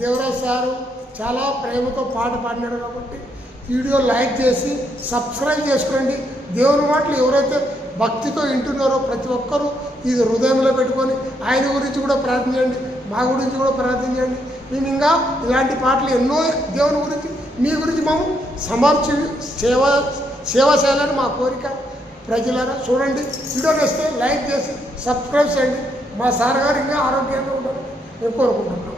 Devaraj sir చాలా ప్రేమతో పాట పాడినాడు కాబట్టి వీడియో లైక్ చేసి సబ్స్క్రైబ్ చేసుకోండి. దేవుని మాటలు ఎవరైతే భక్తితో వింటున్నారో ప్రతి ఒక్కరూ ఇది హృదయంలో పెట్టుకొని ఆయన గురించి కూడా ప్రార్థించండి, మా గురించి కూడా ప్రార్థించండి. మేము ఇంకా ఇలాంటి పాటలు ఎన్నో దేవుని గురించి మీ గురించి మేము సేవ చేయాలని మా కోరిక. ప్రజలారా చూడండి, వీడియో వస్తే లైక్ చేసి సబ్స్క్రైబ్ చేయండి. మా సార్ గారు ఇంకా ఆరోగ్యంగా ఉండాలని నేను కోరుకుంటున్నాను.